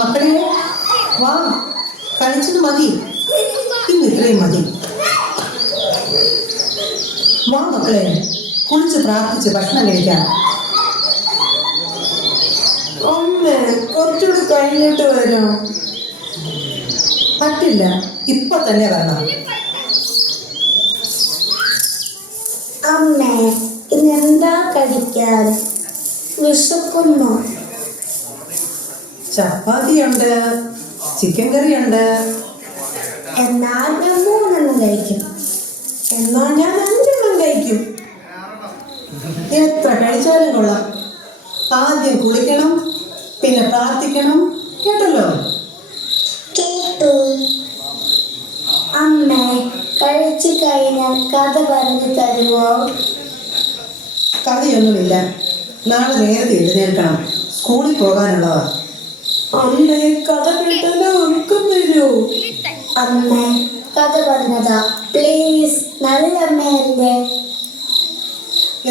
മക്കളെ വാ, കളിച്ചത് മതി, ഇന്ന് ഇത്രയും മതി. വാ മക്കളെ, കുളിച്ച് പ്രാർത്ഥിച്ച് ഭക്ഷണം കഴിക്കാം. അമ്മേ, കുറച്ചുകൂടി കഴിഞ്ഞിട്ട് വരാം. പറ്റില്ല, ഇപ്പൊ തന്നെ വരണം. അമ്മേ, ഇന്നെന്താ കഴിക്കാൻ? വിശക്കുന്നു. ചപ്പാത്തിയുണ്ട്, ചിക്കൻ കറിയുണ്ട്. എന്നാൽ ഞാൻ 3 കഴിക്കും. എന്നാൽ ഞാൻ 5 കഴിക്കും. എത്ര കഴിച്ചാലും കൊള്ളാം. ആദ്യം കുളിക്കണം, പിന്നെ പ്രാർത്ഥിക്കണം. കേട്ടല്ലോ? കേട്ടു. അമ്മേ, കഴിച്ചു കഴിഞ്ഞാൽ കഥ പറഞ്ഞു തരുമോ? കഥയൊന്നുമില്ല. നാളെ നേരത്തെ എഴുന്നേൽക്കണം, സ്കൂളിൽ പോകാനുള്ളതാ. അമ്മേ, കഥ കേട്ടാലോ ഉറക്കം വരൂ? അമ്മേ, കഥ പറഞ്ഞതാ, പ്ലീസ്. നല്ല അമ്മയല്ലേ?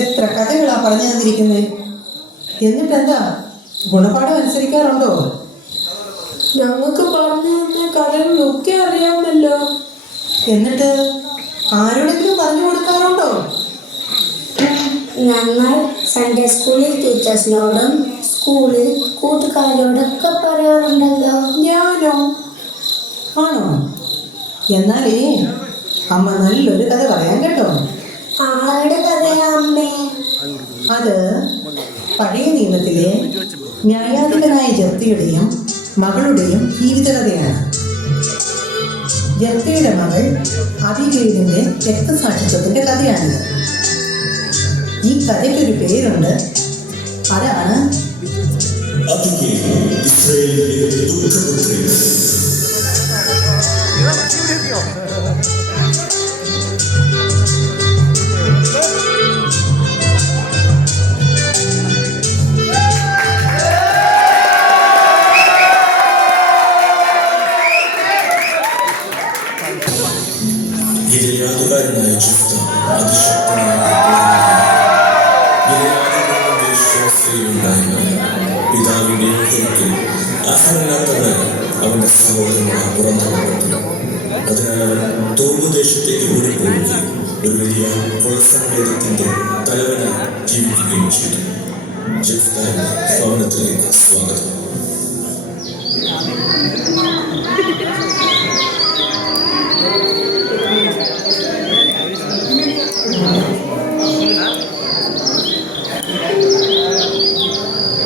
എത്ര കഥകളാ പറഞ്ഞു തന്നിരിക്കുന്നത്. എന്നിട്ടെന്താ, ഗുണപാഠം അനുസരിക്കാറുണ്ടോ? ഞങ്ങൾക്ക് പറഞ്ഞു തന്ന കഥകളൊക്കെ അറിയാമല്ലോ. എന്നിട്ട് ആരോടെങ്കിലും പറഞ്ഞു കൊടുക്കാറുണ്ടോ? ഞങ്ങൾ സൺഡേ സ്കൂളിൽ ടീച്ചേഴ്സിനോടും സ്കൂളിൽ കൂട്ടുകാരോടൊക്കെ പറയാറുണ്ടല്ലോ. ഞാനോ? ആണോ? എന്നാലേ അമ്മ നല്ലൊരു കഥ പറയാൻ കേട്ടോ. ആരുടെ കഥയാ അമ്മേ? അത് പഴയ നിയമത്തിലെ ന്യായാധിപനായ ജപ്തിയുടെയും മകളുടെയും ജീവിതകഥയാണ്. ജപ്തിയുടെ മകൾ അബിഗയിലിന്റെ രക്തസാക്ഷിത്വത്തിന്റെ കഥയാണിത്. ഈ കഥയ്ക്കൊരു പേരുണ്ട്. അതാണ് ഗിലെയാദുകാരനായ ജിഫ്ത അതിശക്തനായ പിതാവിന്റെ കുറുക്കിൽ ആഹാരമില്ലാത്തവനായി അവന്റെ സഹോദരന്മാർ പുറന്തള്ളപ്പെട്ടു. അതിനാൽ അവൻ തോബ് ദേശത്തേക്ക് ഓടിപ്പോവുകയും ഒരു വലിയ കൊളസംവേദത്തിന്റെ തലവനായി ജീവിക്കുകയും ചെയ്തു. ജിഫ്തയുടെ ഭവനത്തിലേക്ക് സ്വാഗതം.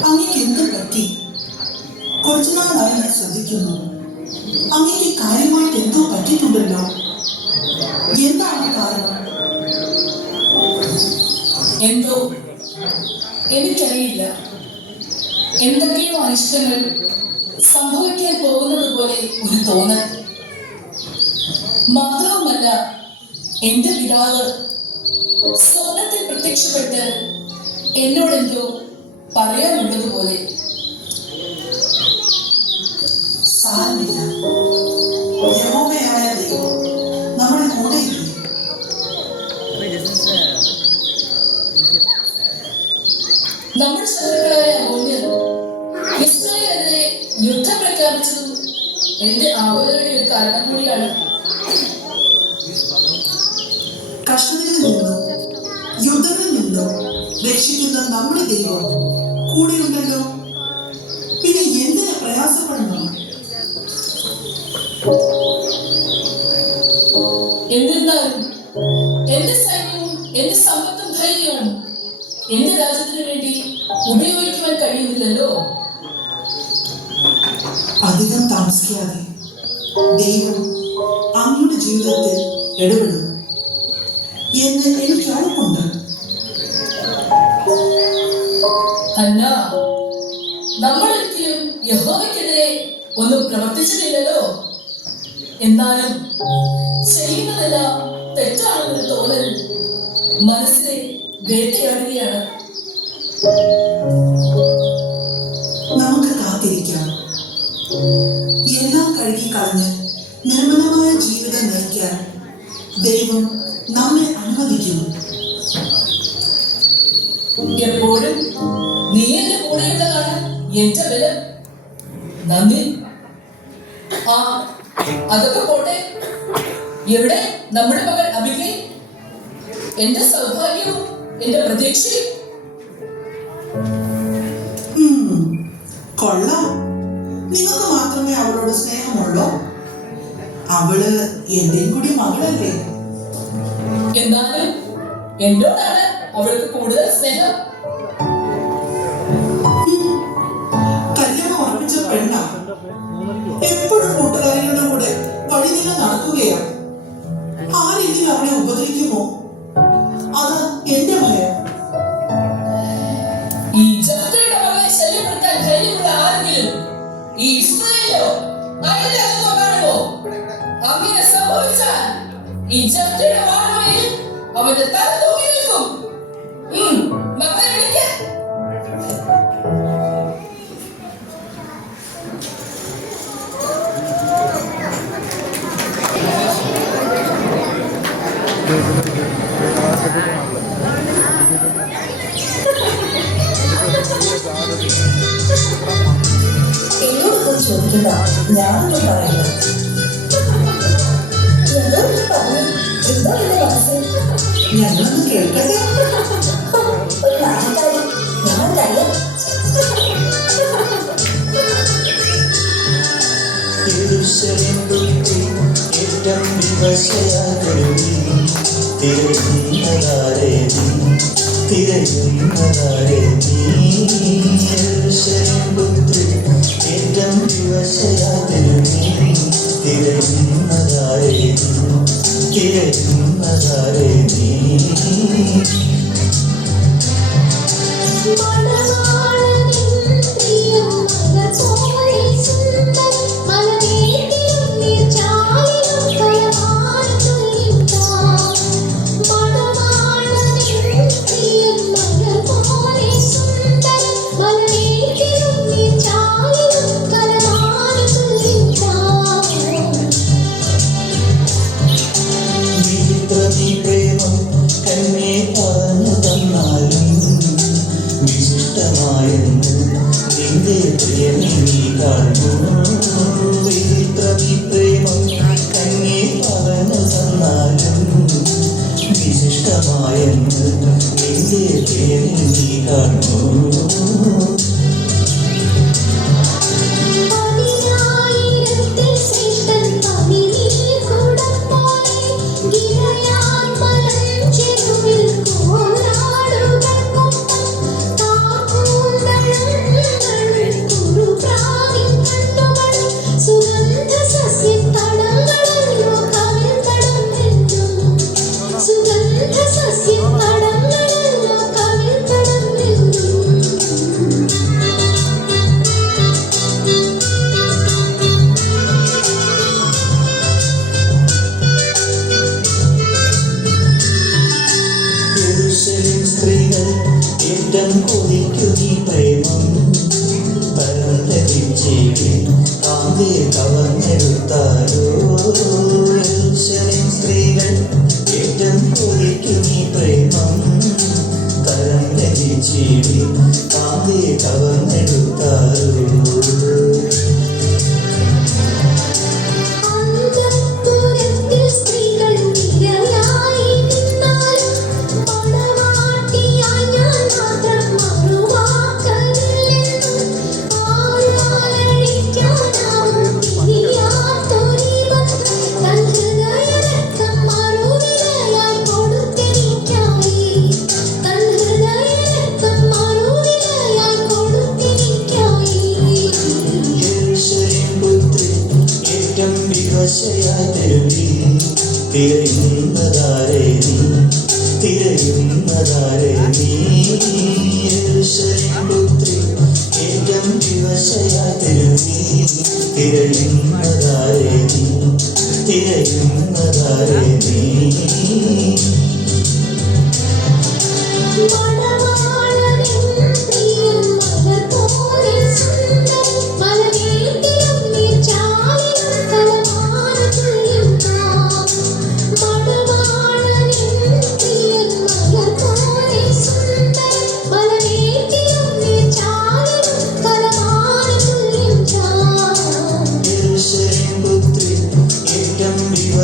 അങ്ങേക്ക് എന്ത് പറ്റി? കുറച്ചുനാളായി ഞാൻ ശ്രദ്ധിക്കുന്നു. അങ്ങേക്ക് കാര്യമായിട്ട് എന്തോ പറ്റിയിട്ടുണ്ടല്ലോ. എന്താണ് കാരണം? എന്തോ എനിക്കറിയില്ല. എന്തൊക്കെയോ അനിഷ്ടങ്ങൾ സംഭവിക്കാൻ പോകുന്നത് പോലെ ഒരു തോന്നൽ. മാത്രവുമല്ല, എന്റെ പിതാവ് സ്വപ്നത്തിൽ പ്രത്യക്ഷപ്പെട്ട് എന്നോടെന്തോ പറയാനുള്ളതുപോലെ. സാരമില്ല, യഹോവയായ ദൈവം നമ്മുടെ കൂടെയില്ലേ? നമ്മുടെ ശത്രുക്കളായ അമോര്യർ ഇസ്രായേലിനെതിരെ യുദ്ധം പ്രഖ്യാപിച്ചതും എന്റെ ആവലുകളുടെ ഒരു കാരണം കൂടിയാണ്. കഷ്ടതയിൽ നിന്നോ യുദ്ധങ്ങളിൽ നിന്നോ രക്ഷിക്കുന്ന നമ്മുടെ ദൈവം കൂടെയുണ്ടല്ലോ. പിന്നെ എന്തിനാ പ്രയാസപ്പെടണം? എന്നിരുന്നാലും എന്റെ സൈന്യവും എന്റെ സമ്പത്തും ധൈര്യവും എന്റെ രാജ്യത്തിന് വേണ്ടി ഉപയോഗിക്കുവാൻ കഴിയുന്നില്ലല്ലോ. അധികം താമസിക്കാതെ ദൈവം അങ്ങയുടെ ജീവിതത്തിൽ ഇടപെടും എന്ന് എനിക്ക് ഉറപ്പുണ്ട്. അല്ല, നമ്മളൊരിക്കലും യഹോവയ്ക്കെതിരെ ഒന്നും പ്രവർത്തിച്ചിട്ടില്ലല്ലോ. എന്നാലും ചെയ്യുന്നതെല്ലാം തെറ്റാണെന്നൊരു തോന്നൽ മനസ്സിനെ വേട്ടയാടുകയാണ്. നമുക്ക് കാത്തിരിക്കാം. എല്ലാം കഴുകി കളഞ്ഞ് നിർമ്മലമായ ജീവിതം നയിക്കാൻ ദൈവം നമ്മെ അനുവദിക്കുന്നു. എപ്പോഴും നീ എന്റെ കൂടെ നന്ദി. ആ, അതൊക്കെ പോട്ടെ. എവിടെ നമ്മുടെ മകൾ അബികൈൽ? എന്റെ സൗഭാഗ്യവും എന്റെ പ്രതീക്ഷയും. കൊള്ളാം. നിങ്ങൾക്ക് മാത്രമേ അവളോട് സ്നേഹമുള്ളൂ? അവള് എന്റെയും കൂടി മകളല്ലേ? എന്നാലും എന്നോടാണ് അവൾക്ക് കൂടുതൽ സ്നേഹം. കല്യാണം ഉറപ്പിച്ച പെണ്ണ എപ്പോഴും കൂട്ടുകാരികളുടെ കൂടെ വഴി നീങ്ങ നടക്കുകയാണ്. ആരെങ്കിലും അവളെ ഉപദ്രവിക്കുമോ? അത് എന്റെ ഭയം. ഈ ജഫ്തയുടെ മകളെ ശല്യപ്പെടുത്താൻ ധൈര്യമുള്ള ആരെങ്കിലും ഈ ഇസ്മായിലോ അയൽരാജ്യമോ കാണുമോ? അങ്ങനെ സംഭവിച്ചാൽ ഈ ജഫ്തയുടെ വാഴയിൽ അവന്റെ തല തൂങ്ങി നിൽക്കും. മകളെ വിളിക്കാൻ. എന്നോടൊന്നും ചോദിക്കണ്ട, ഞാനൊന്നും പറയില്ല. എന്നോട് പറഞ്ഞു, എന്താ എന്റെ മനസ്സിൽ? ഞങ്ങളൊന്ന് കേൾക്കട്ടെ. ഒരു നാട്ടുകാരി ഞങ്ങൾക്കറിയാം.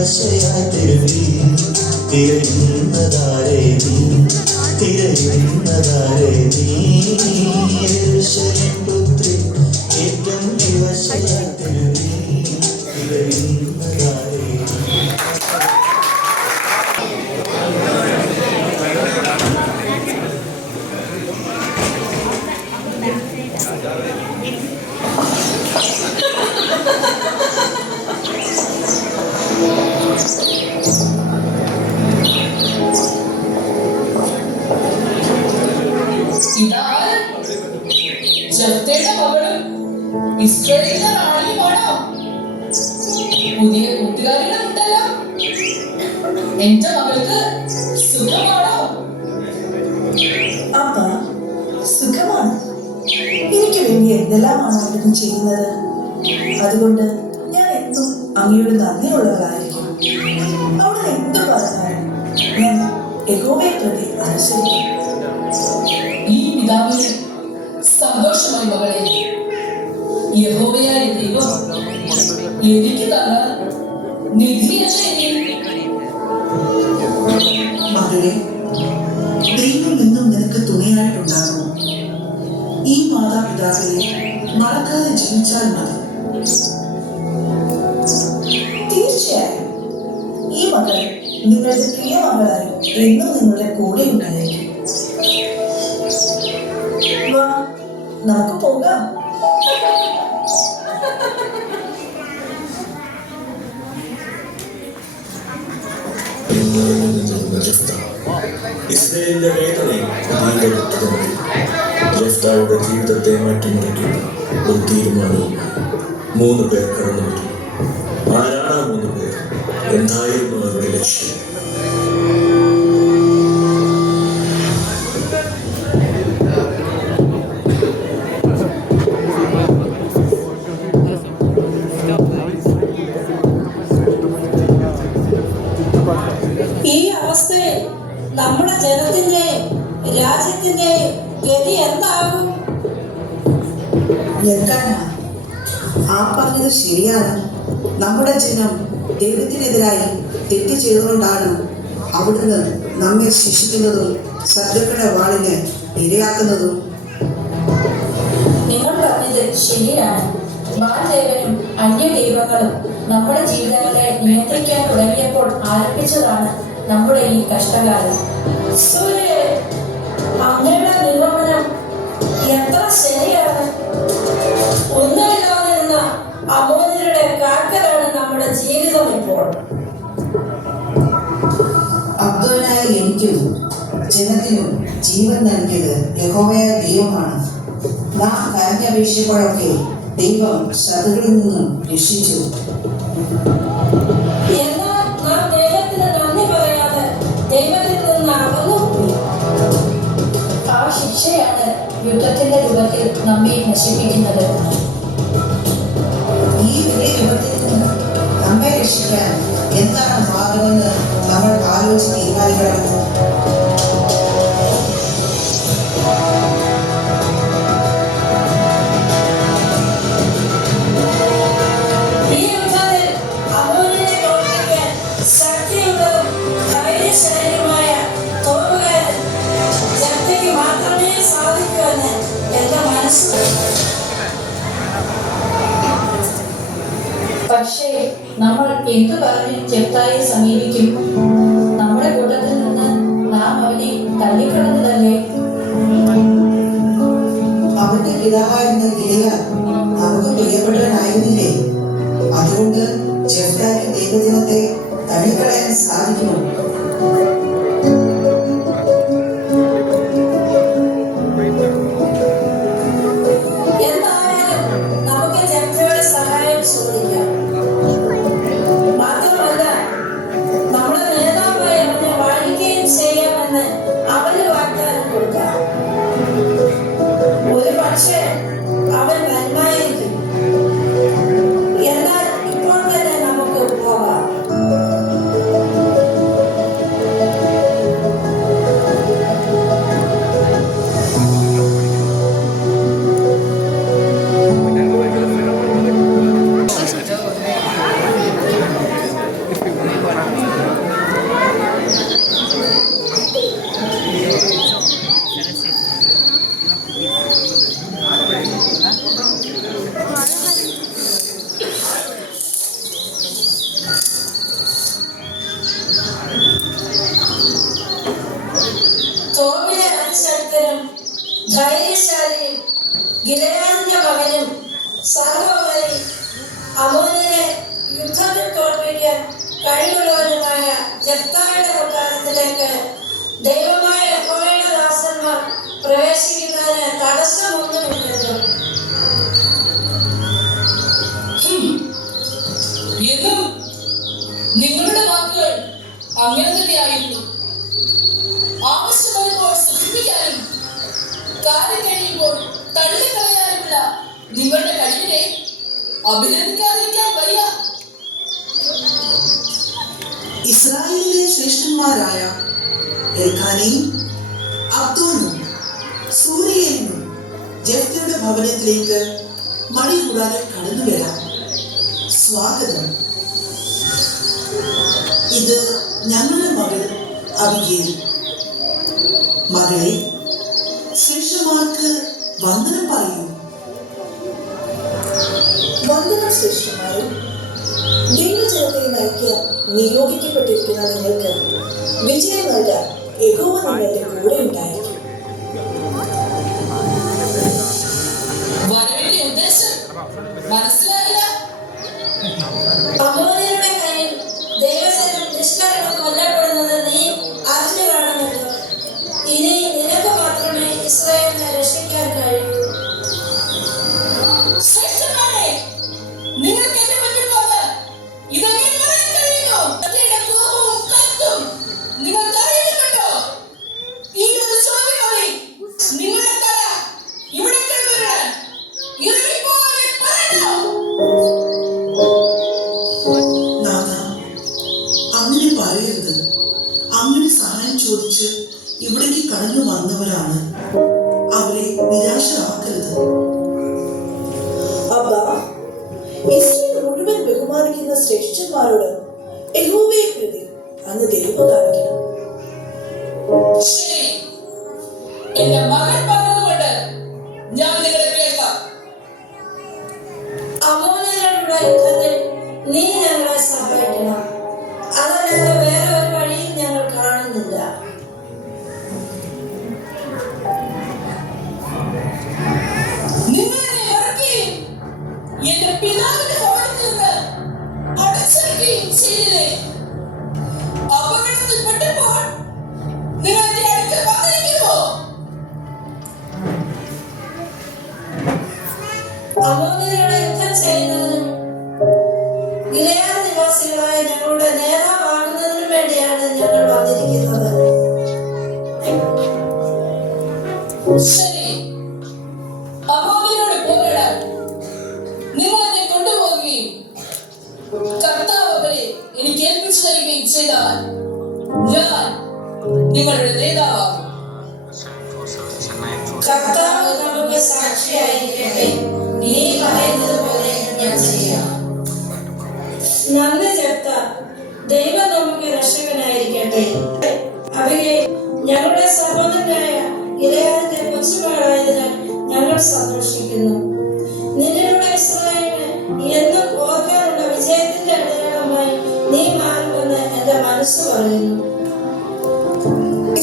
വിവശയായി തെരുവിൽ തിരയുന്നതാരേ നീ യെരൂശലേം പുത്രി ഏറ്റവും വിവശയായി തെരുവിൽ തിരയുന്നതാരേ ഇതാര്? ജഫ്തയുടെ മകളും ഇസ്രായേലിലെ റാണിയുമാണോ? പുതിയ കൂട്ടുകാരികളുണ്ടല്ലോ. എന്റെ മകൾക്ക് സുഖമാണോ? അപ്പ സുഖമാണ്. എനിക്ക് വേണ്ടി എന്തെല്ലാമാണ് അവിടുന്ന് ചെയ്യുന്നത്. അതുകൊണ്ട് ഞാൻ എന്നും അങ്ങയോട് നന്ദിയുള്ളവരായിരിക്കും. അവിടെ എന്ത് പറഞ്ഞാലും ഞാൻ യഹോവയെ പ്രതി അനുസരിക്കും. ഈ പിതാവിന് സന്തോഷമായി മകളെ. യഹോവയായ ദൈവം എനിക്ക് തന്ന നിധിയല്ലേ നീ. മകളെ, ദൈവം എന്നും നിനക്ക് തുണയായിട്ടുണ്ടാകും. ഈ മാതാപിതാക്കളെ മറക്കാതെ ജീവിച്ചാൽ മതി. തീർച്ചയായും ഈ മകൾ നിങ്ങളുടെ പ്രിയ മകളായി എന്നും നിങ്ങളുടെ കൂടെ ഉണ്ടായിരിക്കും. വാ, നമുക്ക് പോകാം. ഇസ്രായേലിന്റെ വേദനയും അതീവപ്പെട്ടതുമായി ജെഫ്തായുടെ ജീവിതത്തെ മാറ്റിമറിക്കുന്ന ഒരു തീരുമാനവുമായി 3 പേർ കടന്നു വരുന്നു. ആരാണ് 3 പേർ? എന്തായിരുന്നു അവരുടെ ലക്ഷ്യം? ഈ അവസ്ഥയിൽ നമ്മുടെ ജനത്തിന്റെയും രാജ്യത്തിന്റെയും ഗതി എന്താകും? എൽക്കാനാ, ആ പറഞ്ഞത് ശരിയാണ്. നമ്മുടെ ജനം ദൈവത്തിനെതിരായി തെറ്റ് ചെയ്തുകൊണ്ടാണ് അവിടുന്ന് നമ്മെ ശിക്ഷിക്കുന്നതും ശത്രുക്കളുടെ വാളിന് ഇരയാക്കുന്നതും. നിങ്ങൾ പറഞ്ഞത് ശരിയാണ്. ബാൽദേവനും അന്യദൈവങ്ങളും നമ്മുടെ ജീവിതങ്ങളെ നിയന്ത്രിക്കാൻ തുടങ്ങിയപ്പോൾ ആരംഭിച്ചതാണ് നമ്മുടെ ഈ കഷ്ടകാലം. സൂര്യ, അങ്ങയുടെ നിഗമനം എത്ര ശരിയാണ്. ഒന്നുമില്ലാതെ നിന്ന അമോന്യരുടെ കാക്കലാണ് നമ്മുടെ ജീവിതം ഇപ്പോൾ. അബ്ദുലായ എനിക്കും ജനത്തിനും ജീവൻ നൽകിയത് യഹോവയായ ദൈവമാണ്. നാം കരഞ്ഞപേക്ഷിച്ചപ്പോഴൊക്കെ ദൈവം ശത്രുക്കളിൽ നിന്നും രക്ഷിച്ചു. എന്നാൽ നാം ദൈവത്തിന് നന്ദി പറയാതെ ദൈവത്തിൽ നിന്ന് അകന്നുപോയി. ആ ശിക്ഷയാണ് യുദ്ധത്തിന്റെ രൂപത്തിൽ നമ്മെ നശിപ്പിക്കുന്നത്. ഈ വലിയ യുഗത്തിൽ നിന്ന് നമ്മെ രക്ഷിക്കാൻ എന്താണ് മാർഗമെന്ന് നമ്മൾ ആലോചിച്ച് തീരുമാനിക്കണം. ഈ യുദ്ധത്തിൽ അമോന്യരെ തോൽപ്പിക്കാൻ ശക്തിയുള്ളതും ധൈര്യശാലിയുമായ തോൽക്കാരൻ ജനതയ്ക്ക് മാത്രമേ സാധിക്കുമെന്ന് എന്റെ മനസ്സ്. പക്ഷേ നമ്മൾ എന്തു പറഞ്ഞ് ജെഫ്തായെ സമീപിക്കും? നമ്മുടെ കൂട്ടത്തിൽ നിന്ന് നാം അവനെ തള്ളിക്കളഞ്ഞതല്ലേ? അവന്റെ പിതാവായിരുന്ന ഗിലെയാദ് നമുക്ക് പ്രിയപ്പെട്ടവനായിരുന്നില്ലേ? അതുകൊണ്ട് ജെഫ്തായ്ക്ക് ദൈവജനത്തെ തള്ളിക്കളയാൻ സാധിക്കുമോ? എന്തായാലും നമുക്ക് ജനതയുടെ സഹായം ചോദിക്കാം. മാത്രമല്ല, നമ്മുടെ നേതാവായി അവനെ വാഴിക്കുകയും ചെയ്യാമെന്ന് അവന് വാഗ്ദാനം കൊടുക്കാം. ഒരു പക്ഷേ അവൻ വരുമായിരിക്കും. എന്നാൽ ഇപ്പോൾ തന്നെ നമുക്ക് പോകാം. ധൈര്യശാലിയും ഗിലെയാദിന്റെ മകനും സർവോപരി അമോന്യരെ യുദ്ധത്തിൽ തോൽപ്പിക്കാൻ കഴിവുള്ളവരുമായ ജെഫ്തായുടെ കൊട്ടാരത്തിലേക്ക് ദൈവമായ യഹോവയുടെ ദാസന്മാർ പ്രവേശിക്കുന്നതിന് തടസ്സമൊന്നുമില്ലല്ലോ. എന്നും നിങ്ങളുടെ വാക്കുകൾ അങ്ങനെ തന്നെയായിരുന്നു. ആവശ്യമായപ്പോൾ സുഖിപ്പിക്കാനും കാര്യം കഴിയുമ്പോൾ തള്ളിക്കളയാനുമുള്ള നിങ്ങളുടെ കഴിവിനെ അഭിനന്ദിക്കാതിരിക്കാൻ വയ്യ. ഇസ്രായേലിലെ ശ്രേഷ്ഠന്മാരായ എൽക്കാനയും അബ്ദോനും സൂര്യനും ജെഫ്തയുടെ ഭവനത്തിലേക്ക് മടി കൂടാതെ കടന്നു വരാം. സ്വാഗതം. ഇത് ഞങ്ങളുടെ മകൾ അബിഗേൽ. മകളെ, ശ്രേഷ്ഠന്മാർക്ക് വന്ദനം പറയൂ. വന്ദനം ശ്രേഷ്ഠന്മാരും. ദൈവജനത്തെ നയിക്കാൻ നിയോഗിക്കപ്പെട്ടിരിക്കുന്ന നിങ്ങൾക്ക് വിജയം നൽകാൻ യഹോവ നിങ്ങളുടെ കൂടെ ഉണ്ടായിരിക്കും. വരവിന്റെ ഉദ്ദേശം മനസ്സിലായില്ല. അമോന്യരുടെ കയ്യിൽ ദൈവജനം നിഷ്കരണം കൊല്ലപ്പെടുന്നത് നീ അറിഞ്ഞു കാണുമല്ലോ. ഇനി നിനക്ക് മാത്രമേ ഇസ്രായേലിനെ രക്ഷിക്കാൻ കഴിയൂ. ശ്രേഷ്ഠന്മാരെ, നിങ്ങൾക്ക് എന്നെ മുന്നിൽ വന്ന് ഇതെങ്ങനെ പറയാൻ കഴിയുന്നു? അങ്ങയുടെ കോപവും കത്തും നിങ്ങൾക്ക് അറിയുന്നുണ്ടോ? ഈ ഒരു ചോദ്യം മതി. നിങ്ങളുടെ തല ഇവിടെ കിടന്നിട്ട് ഇറങ്ങിപ്പോകാൻ പറഞ്ഞോ? നാഥ, അങ്ങനെ പറയരുത്. അങ്ങനെ സഹായം ചോദിച്ച് ഇവിടേക്ക് കടന്നു വന്നവരാണ്. അവരെ നിരാശരാക്കരുത്. അബ്ബ, ഇസ്രായേൽ മുഴുവൻ ബഹുമാനിക്കുന്ന ശ്രേഷ്ഠന്മാരോട് യഹോവയെ പ്രതി അങ്ങ് ദൈവം കാണിക്കണം. ശരി, എന്റെ മകൻ പറഞ്ഞതുകൊണ്ട് ഞാൻ നിങ്ങളെ കേൾക്കാം. അമോന്യരുടെ യുദ്ധത്തിൽ നീ ഞങ്ങളെ സഹായിക്കണം. അതല്ലാതെ വേറെ ഒരു വഴിയും ഞങ്ങൾ കാണുന്നില്ല. നിങ്ങൾ എന്നെ വെറുക്കുകയും എന്റെ പിതാവിന്റെ ഭവനത്തിൽ നിന്ന് അടച്ചിടുകയും ചെയ്തില്ലേ? അപകടത്തിൽപ്പെട്ടപ്പോൾ നിങ്ങൾ എന്റെ അടുക്കൽ വന്നിരിക്കുമോ? അമോന്യരുടെ യുദ്ധം ചെയ്യുന്നതിനും ഗിലെയാദ് നിവാസികളായ ഞങ്ങളുടെ നേതാവാകുന്നതിനും വേണ്ടിയാണ് ഞങ്ങൾ വന്നിരിക്കുന്നത്. ശരി, അമോന്യരോട് പോരാടാൻ നിങ്ങൾ എന്നെ കൊണ്ടുപോകുകയും കർത്താവ് അവരെ എനിക്ക് ഏൽപ്പിച്ചു തരികയും ചെയ്താൽ ഞാൻ നിങ്ങളുടെ നേതാവാകും. കർത്താവ് നമുക്ക് സാക്ഷിയായിരിക്കട്ടെ. നീ പറയുന്നത് പോലെ ഞാൻ ചെയ്യാം. നന്ദി ചെത്ത ദൈവം നമുക്ക് രക്ഷകനായിരിക്കട്ടെ. അവയെ ഞങ്ങളുടെ സഹോദരനായ ഗിലെയാദിന്റെ കൊച്ചുമകളായതിനാൽ ഞങ്ങൾ സന്തോഷിക്കുന്നു. നിന്നിലുള്ള ഇസ്രായേലിന് എന്നും ഓർക്കാനുള്ള വിജയത്തിന്റെ അടയാളമായി നീ മാറുമെന്ന് എന്റെ മനസ്സ് പറയുന്നു.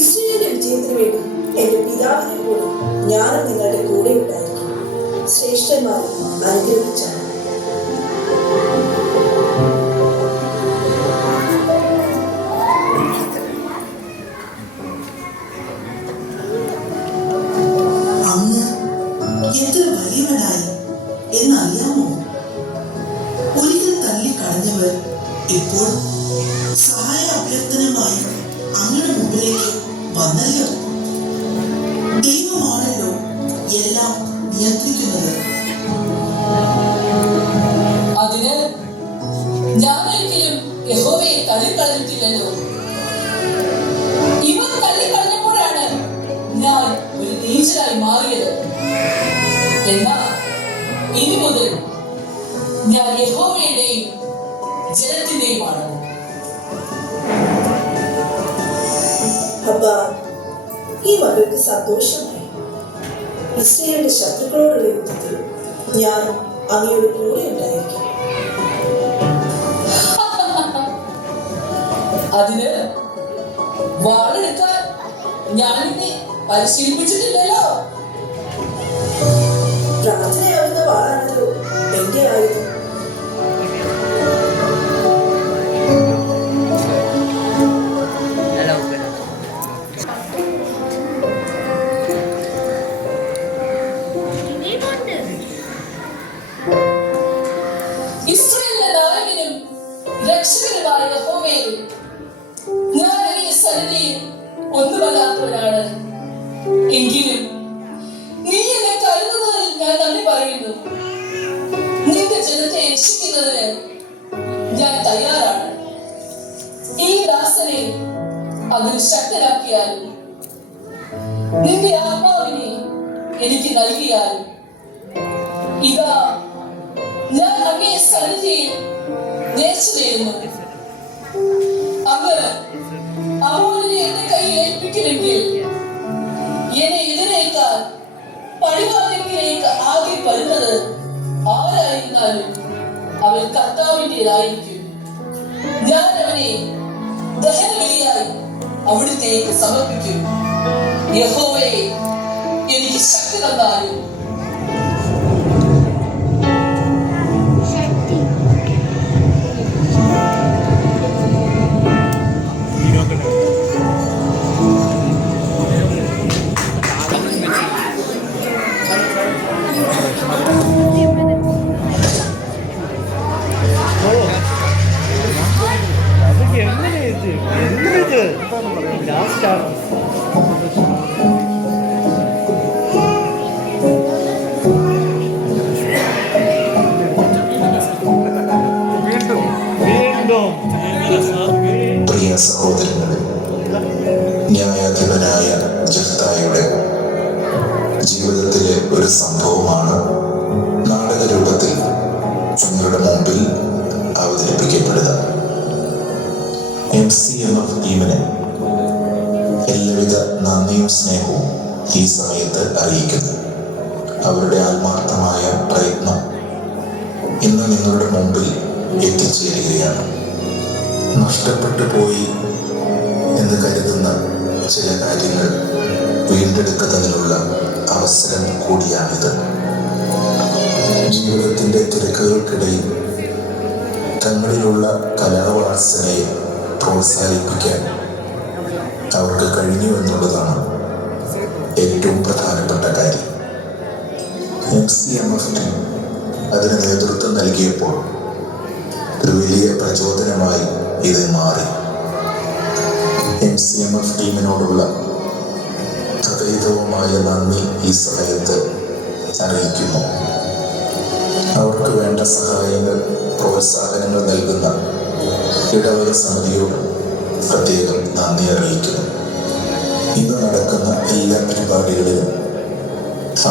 ഇസ്രായേലിന്റെ വിജയത്തിന് വേണ്ടി എന്റെ പിതാവിനെ പോലെ ഞാനും നിങ്ങളുടെ കൂടെ ഉണ്ടായിരിക്കും. ശ്രേഷ്ഠന്മാരെ അനുഗ്രഹിച്ചാണ്. അങ്ങ് എത്ര വലിയവനായി എന്നറിയാമോ? ഒരിക്കൽ തള്ളി കളഞ്ഞവർ ഇപ്പോൾ സഹായ അഭ്യർത്ഥനയുമായി അങ്ങയുടെ മുമ്പിലേക്ക് വന്നല്ലോ. ദൈവമാണല്ലോ എല്ലാം നിയന്ത്രിക്കുന്നത്. അതിന് ഞാൻ ഒരിക്കലും യഹോവയെ തള്ളിക്കളഞ്ഞിട്ടില്ലല്ലോ. ഇവർ തള്ളിക്കളഞ്ഞപ്പോഴാണ് ഞാൻ ഒരു നീചനായി മാറിയത്. എന്നാൽ ഇനി മുതൽ ഞാൻ യഹോവയുടെയും ജനത്തിന്റെയുമാണ്. അബ്ബ, ഈ മകൾക്ക് സന്തോഷമായി. ഇസ്രായേലിന്റെ ശത്രുക്കളോടുള്ള യുദ്ധത്തിൽ ഞാൻ അങ്ങയുടെ കൂടെ ഉണ്ടായിരിക്കും. അതിന് വാളെടുക്കാൻ ഞാൻ നിന്നെ പരിശീലിപ്പിച്ചിട്ടില്ലല്ലോ. ശ്രേഷ്ഠമായ യഹോവേ, ഞാൻ ഈ സന്നിധിയിൽ ഒന്നുമല്ലാത്തവനാണ്. എങ്കിലും നീ എന്നെ കരുതുന്നതിൽ ഞാൻ നന്ദി പറയുന്നു. നിന്റെ ജനത്തെ രക്ഷിക്കുന്നതിന് ഞാൻ തയ്യാറാണ്. ഈ ദാസനെ അതിന് ശക്തരാക്കിയാലും നിന്റെ ആത്മാവിനെ എനിക്ക് നൽകിയാലും ഇതാ ഞാൻ അങ്ങേ സന്നിധിയിൽ നേർച്ച ചെയ്യുന്നു. അങ്ങ് അമോനെ എന്റെ കയ്യിൽ ഏൽപ്പിക്കുമെങ്കിൽ എന്നെ എതിരേൽക്കാൻ പടിവാതിൽക്കിലേക്ക് ആകെ വരുന്നത് ആരായിരുന്നാലും അവൻ കർത്താവിൻ്റെതായിരിക്കും. ഞാൻ അവനെ ദഹനബലിയായി അവിടുത്തേക്ക് സമർപ്പിക്കും. യഹോവേ, എനിക്ക് ശക്തി തന്നാലും പ്രിയ സഹോദരങ്ങളെ, ന്യായാധിപനായ ജഫ്തായുടെ ജീവിതത്തിലെ ഒരു സംഭവമാണ് നാടകരൂപത്തിൽ നിങ്ങളുടെ മുമ്പിൽ അവതരിപ്പിക്കപ്പെടുക. MCMF ടീമിന് എല്ലാവിധ നന്ദിയും സ്നേഹവും ഈ സമയത്ത് അറിയിക്കുന്നു. അവരുടെ ആത്മാർത്ഥമായ പ്രയത്നം ഇന്ന് നിങ്ങളുടെ മുമ്പിൽ എത്തിച്ചേരുകയാണ്. നഷ്ടപ്പെട്ടു പോയി എന്ന് കരുതുന്ന ചില കാര്യങ്ങൾ വീണ്ടെടുക്കുന്നതിനുള്ള അവസരം കൂടിയാണിത്. ജീവിതത്തിൻ്റെ തിരക്കുകൾക്കിടയിൽ തങ്ങളിലുള്ള കലാവാസനയെ പ്രോത്സാഹിപ്പിക്കാൻ അവർക്ക് കഴിഞ്ഞു എന്നുള്ളതാണ് ഏറ്റവും പ്രധാനപ്പെട്ട കാര്യം. MCMF ടീം അതിന് നേതൃത്വം നൽകിയപ്പോൾ ഒരു വലിയ പ്രചോദനമായി ഇത് മാറി. MCMF ടീമിനോടുള്ള ഹൃദയവുമായ നന്ദി ഈ സമയത്ത് അറിയിക്കുന്നു. അവർക്ക് വേണ്ട സഹായങ്ങൾ, പ്രോത്സാഹനങ്ങൾ നൽകുന്ന ഇടവക സമിതിയോട് പ്രത്യേകം നന്ദി അറിയിക്കുന്നു. ഇന്ന് നടക്കുന്ന എല്ലാ പരിപാടികളിലും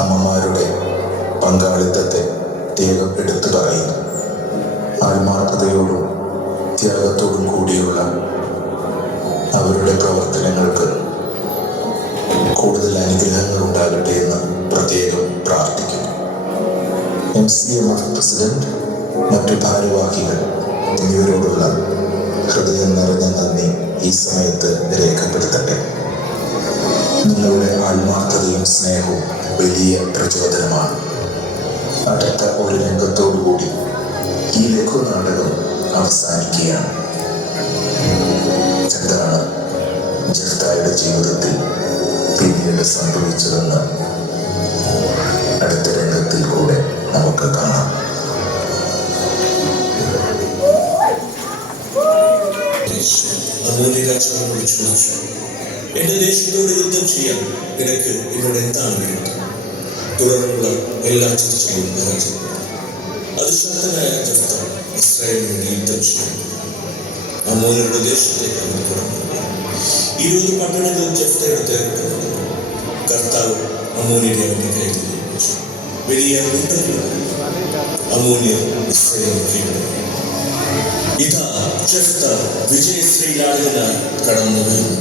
അമ്മമാരുടെ പങ്കാളിത്തത്തെ പ്രത്യേകം എടുത്തു പറയുന്നു. ആത്മാർത്ഥതയോടും ത്യാഗത്തോടും കൂടിയുള്ള അവരുടെ പ്രവർത്തനങ്ങൾക്ക് കൂടുതൽ അനുഗ്രഹങ്ങൾ ഉണ്ടാകട്ടെ എന്ന് പ്രത്യേകം പ്രാർത്ഥിക്കുന്നു. MCMF പ്രസിഡന്റ്, മറ്റു ഭാരവാഹികൾ എന്നിവരോടുള്ള ഹൃദയം നിറഞ്ഞ നന്ദി ഈ സമയത്ത് രേഖപ്പെടുത്തട്ടെ. നിങ്ങളുടെ ആത്മാർത്ഥതയും സ്നേഹവും വലിയ പ്രചോദനമാണ്. അടുത്ത ഒരു രംഗത്തോടുകൂടി ഈ ലഘുനാടകം അവസാനിക്കുകയാണ്. എന്താണ് ജഫ്തായുടെ ജീവിതത്തിൽ പിന്നീട് സംഭവിച്ചതെന്ന് അടുത്ത രംഗത്തിൽ കൂടെ നമുക്ക് കാണാം. ചോദിച്ചു, എന്റെ ദേശത്തോട് യുദ്ധം ചെയ്യാൻ നിനക്ക് എന്നോട് എന്താണ് വേണ്ടത്? തുടർന്നുള്ള എല്ലാ ചർച്ചകളും പരാജയപ്പെട്ടു. അതിശക്തനായ ജഫ്ത ഇസ്രായേലിന് വേണ്ടി യുദ്ധം ചെയ്തു. അമ്മോനരുടെ ദേശത്തേക്ക് അവർ തുടർന്നു. 20 പട്ടണങ്ങളിൽ ജഫ്ത എടുത്ത് കർത്താവ് അമ്മോനിയെ അവന്റെ കയ്യിൽ ഏൽപ്പിച്ചു. വലിയ അമ്മോനിയ ഇസ്രായേലിന് കീഴടങ്ങി. ഇതാ ജഫ്ത വിജയശ്രീലാളിതനായി കടന്നു വരുന്നു.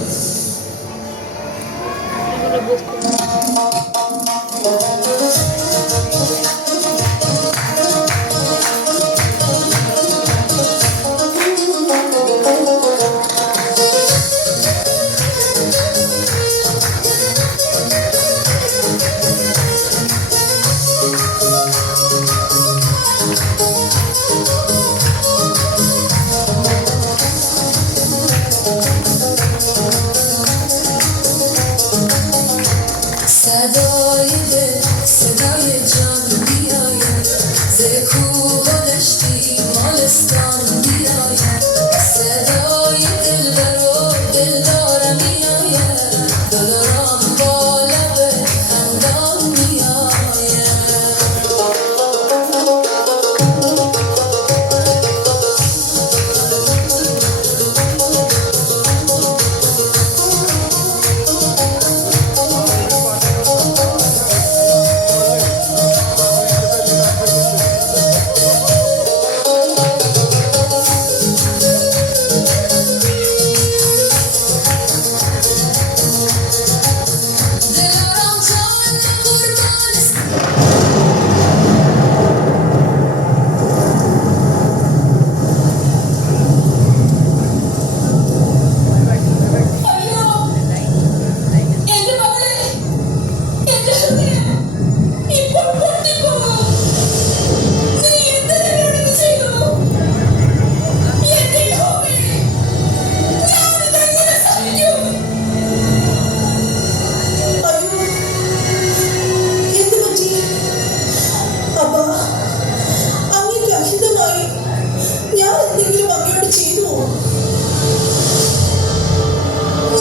ചെയ്തു.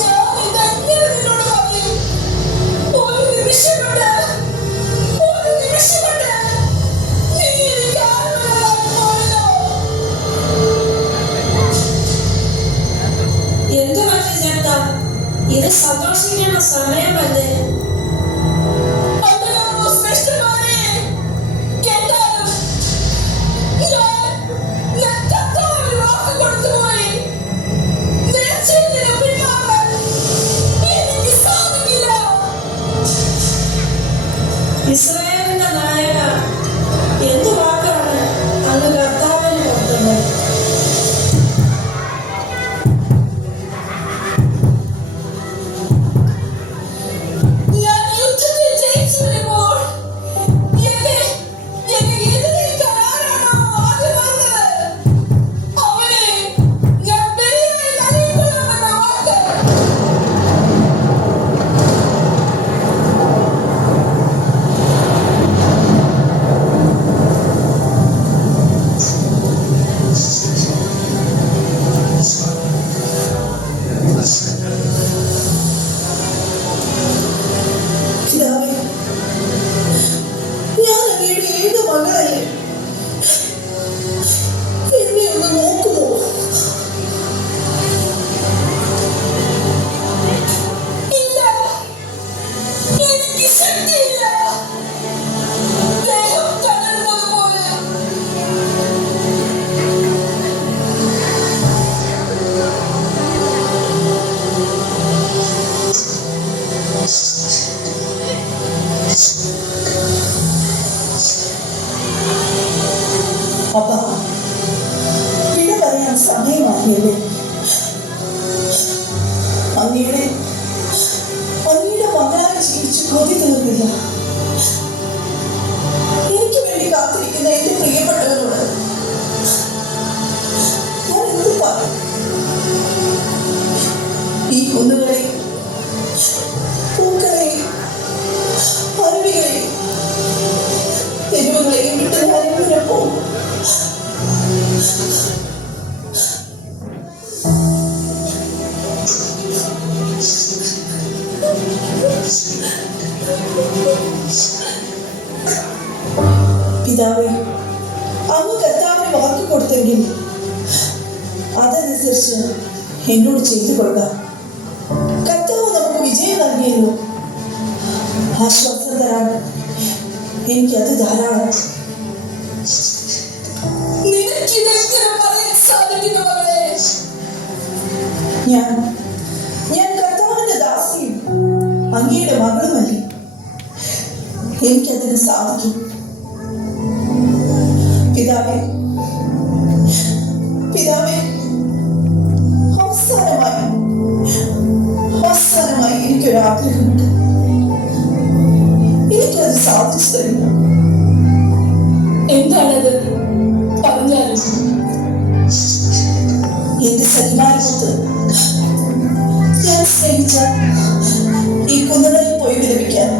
ഞാൻ ഇതെങ്ങനെ നിന്നോട് പറയും? ഒരു നിമിഷം കൊണ്ട് നീ എനിക്ക് ആത്മഹത്യ പോയല്ലോ. എന്ത് പറ്റി ചേട്ടാ? ഇത് സന്തോഷിക്കുന്ന സമയമല്ലേ? അയ്യോ, ശ്രേഷ്ഠന്മാരെ, കേട്ടാലും ഞാൻ കർത്താവിന് വാക്ക് കൊടുത്തുപോയി. നേർച്ചയിൽ പിന്മാറാൻ എനിക്ക് സാധിക്കില്ല. ഇസ്രായേലിന്റെ നായക, എന്ത് വാക്കാണ് അങ്ങ് കർത്താവിന് കൊടുത്തത്? ഞാൻ യുദ്ധത്തിൽ ജയിച്ചു വരുമ്പോൾ എന്നെ എതിരേൽക്കാൻ ആരാണോ ആദ്യം വന്നത്, അവനെ ഞാൻ ബലിയായി നൽകിക്കൊള്ളാമെന്ന വാക്ക്. പിതാവേ, ഞാൻ അങ്ങയുടെ ഏക മകളല്ലേ? എന്നെ ഒന്ന് നോക്കുമോ? ഇല്ല, എനിക്ക് ശക്തിയില്ല. ദേഹം തളർന്നതുപോലെ. അപ്പാ, വിട പറയാൻ സമയമാകിയല്ലേ? അങ്ങയുടെ മകളായി ജീവിച്ച് കൊതി തീർന്നില്ല. എനിക്ക് വേണ്ടി കാത്തിരിക്കുന്ന എന്റെ പ്രിയപ്പെട്ടവരോട് ഞാൻ എന്ത് പറയും? ഈ കുന്നുകളെയും പൂക്കളെയും അരുവികളെയും തെരുവുകളെയും വിട്ട് ഞാൻ എങ്ങനെ പോകും? പിതാവേ, അങ്ങ് കർത്താവിന് വാക്ക് കൊടുത്തെങ്കിൽ അതനുസരിച്ച് എന്നോട് ചെയ്തു കൊടുക്കുക. കർത്താവ് നമുക്ക് വിജയം നൽകിയല്ലോ. ആശ്വാസം തരാൻ എനിക്കത് ധാരാളം. നിനക്കിതെങ്ങനെ പറയാൻ സാധിക്കുന്നു മകളെ? ഞാൻ കർത്താവിന്റെ ദാസിയും അങ്ങയുടെ മകളുമല്ലേ. എനിക്കതിന് സാധിക്കും. പിതാവേ, അവസാനമായി എനിക്കൊരു ആഗ്രഹമുണ്ട്. എനിക്കത് സാധിച്ചു തരുന്നു. എന്താണത്? പറഞ്ഞാലും. എന്റെ സരിമാനത്ത് ഞാൻ സ്നേഹിച്ച ഈ കുന്നുകളിൽ പോയി വിലപിക്കാൻ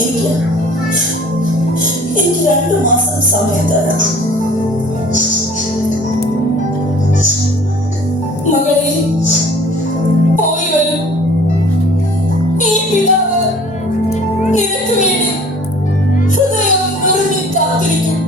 എനിക്ക് 2 മാസം സമയം തരാം. മകളെ, പോയി വരൂ. ഈ പിതാവ് നിനക്ക് വേണ്ടി ഹൃദയം നിറഞ്ഞു കാത്തിരിക്കും.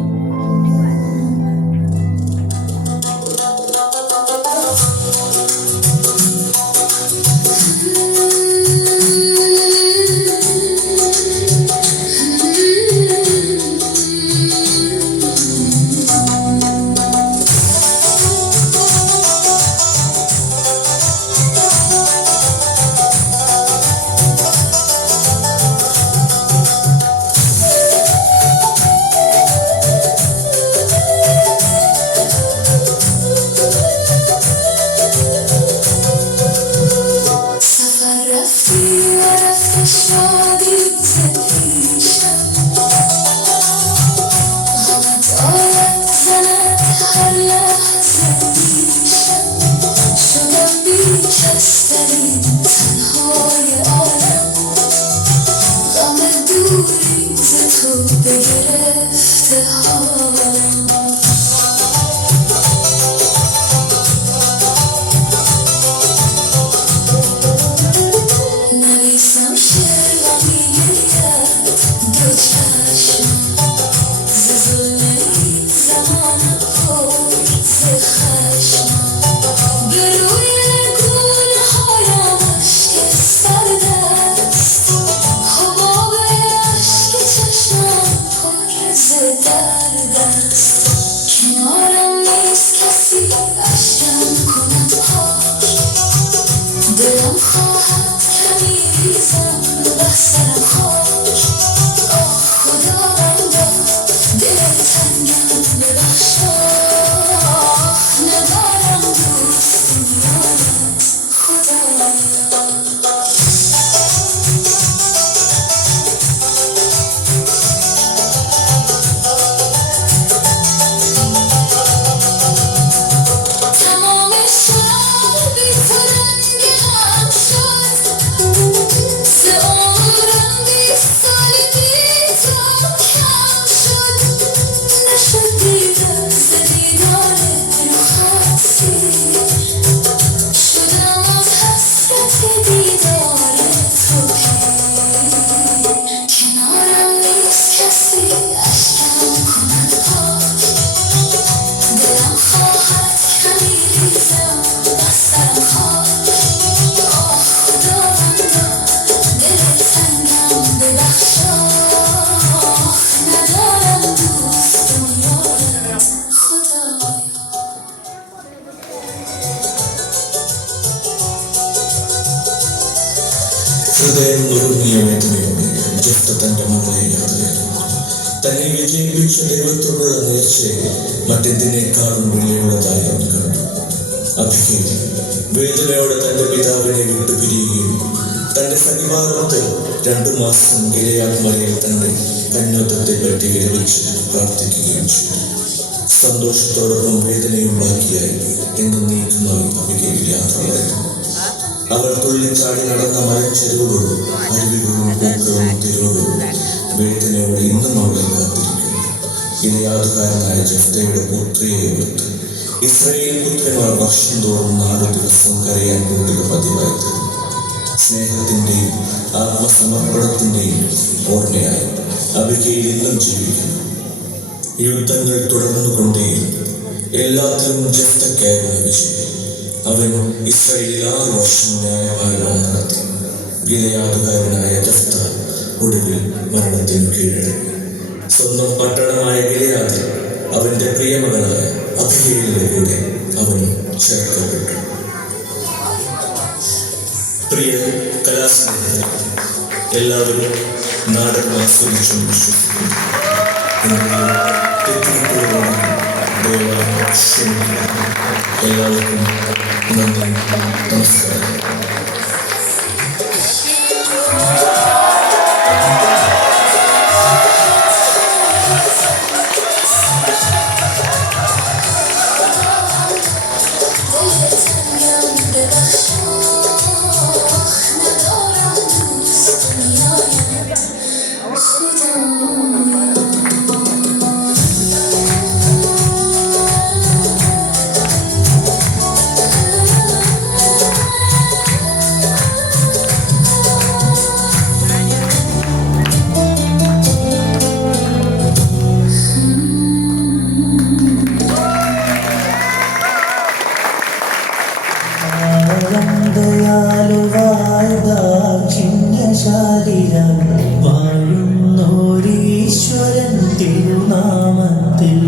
ഹൃദയം നുറുങ്ങിയ വേദനയോടെ ജെഫ്ത തന്റെ മകളെ യാത്രയായിരുന്നു. തന്നെ വിജയിപ്പിച്ച ദൈവത്തോടുള്ള നേർച്ചയെ മറ്റെന്തിനേക്കാളും വിലയുള്ളതായി അവൻ കണ്ടു. അബിഗയിൽ വേദനയോടെ തന്റെ പിതാവിനെ വിട്ടു പിരിയുകയും തന്റെ സന്നിധാനത്ത് 2 മാസം ഗിലെയാദ് മലയിൽ തന്റെ കന്യോത്തത്തെ പറ്റി വിരമിച്ച് പ്രാർത്ഥിക്കുകയും ചെയ്തു. സന്തോഷത്തോടൊപ്പം വേദനയും ബാക്കിയായി എന്നേക്കുമായി അബിഗയിൽ യാത്രയായിരുന്നു. അവൾ തുള്ളിച്ചാടി നടന്ന മരച്ചെരുവുകളും അരുവികളും പൂക്കളും തെരുവുകളും വേദനയോടെ ഇന്നും അവളെ കാത്തിരിക്കുന്നു. ഗിലെയാദുകാരനായ ജെഫ്തയുടെ പുത്രിയെ ഓർത്ത് ഇസ്രായേൽ പുത്രന്മാർ വർഷം തോറും 4 ദിവസം കരയാൻ കൂട്ടുക പതിവായിരുന്നു. സ്നേഹത്തിന്റെയും ആത്മസമർപ്പണത്തിന്റെയും ഓർമ്മയായി അബിഗയിൽ ഇന്നും ജീവിക്കുന്നു. യുദ്ധങ്ങൾ തുടർന്നുകൊണ്ടേയിരുന്നു. എല്ലാത്തിലും ജെഫ്തയ്ക്കായിരുന്നു വിജയം. അവൻ ഇസ്രായേലിൽ 6 വർഷം ന്യായപാലനം നടത്തി. ഗിലെയാദുകാരനായ ജെഫ്ത ഒടുവിൽ മരണത്തിന് കീഴടങ്ങി. സ്വന്തം പട്ടണമായ ഗിലെയാദിൽ അവന്റെ പ്രിയമകനായ അബിഗയിലിന്റെ കൂടെ അവനും ചേർക്കപ്പെട്ടു. പ്രിയ കലാസ്നേഹിതരെ, എല്ലാവരും നാടകം ആസ്വദിച്ചും വിശ്വസിക്കുന്നു. എല്ലാവർക്കും നന്ദി, നമസ്കാരം. വാഴുന്നോരീശ്വരൻ തിരുനാമത്തിൽ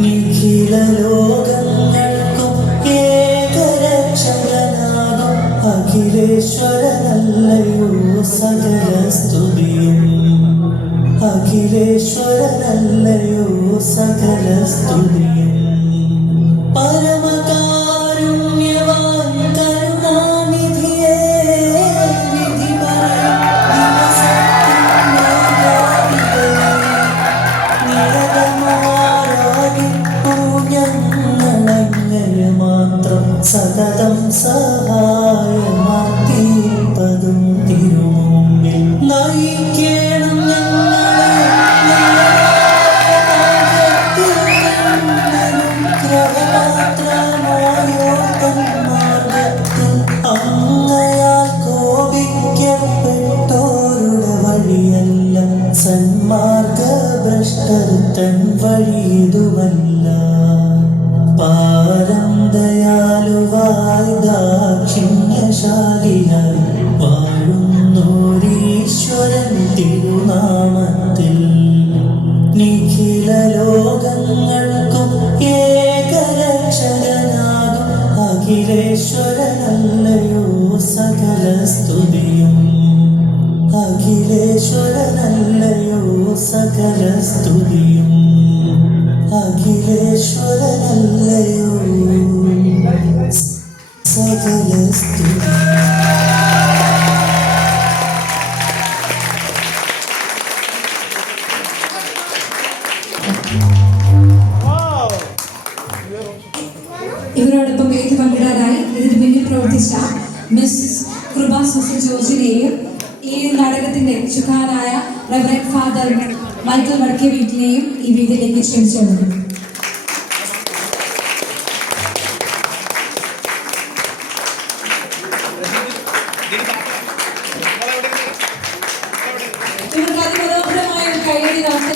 നിഖില ലോകങ്ങൾക്കും ഏകരക്ഷകനാകും അഖിലേശ്വരനല്ലയോ സകല സ്തുതിയും. അഖിലേശ്വരനല്ലയോ സകല സ്തുതിയും. പരമകാരുണ്യവാൻ കരുണാനിധിയേ, വിധി പറയും ഞങ്ങളങ്ങനെ മാത്രം സതതം സഹായമാക്കിയതും തിരുമുമ്പിൽ നയിക്കണം ഞങ്ങളെ ഗ്രഹമാത്രമായോർത്തൻ മാർഗത്തിൽ അങ്ങയാൽ കോപിക്കപ്പെട്ടോരുടെ വഴിയല്ല സന്മാർഗഭ്രഷ്ടൻ വഴിയിതുമല്ല. പാരം ദയാലുവായി ദാക്ഷിണ്യശാലിയായി വാഴുന്നോരീശ്വരൻ തിരുനാമത്തിൽ നിഖില ലോകങ്ങൾക്കും ഏകരക്ഷകനാകും അഖിലേശ്വരനല്ലയോ സകല സ്തുതിയും. അഖിലേശ്വരനല്ലയോ സകല സ്തുതിയും. അഖിലേശ്വരനല്ലയോ സകല സ്തുതിയും. ഇവരോടൊപ്പം വേദി പങ്കിടാനായി ഇതിന് പിന്നിൽ പ്രവർത്തിച്ച മിസ് കൃപ സിസ്റ്റർ ജോർജിനെയും ഈ നാടകത്തിന്റെ ചുക്കാനായ റെവറൻഡ് ഫാദർ മൈക്കൽ വടക്കേ വീട്ടിലെയും ഈ വേദിയിലേക്ക് ക്ഷണിച്ചുകൊണ്ടു. ഇവർക്ക് അതിമനോഹരമായ ഒരു കൈയടി നമുക്ക്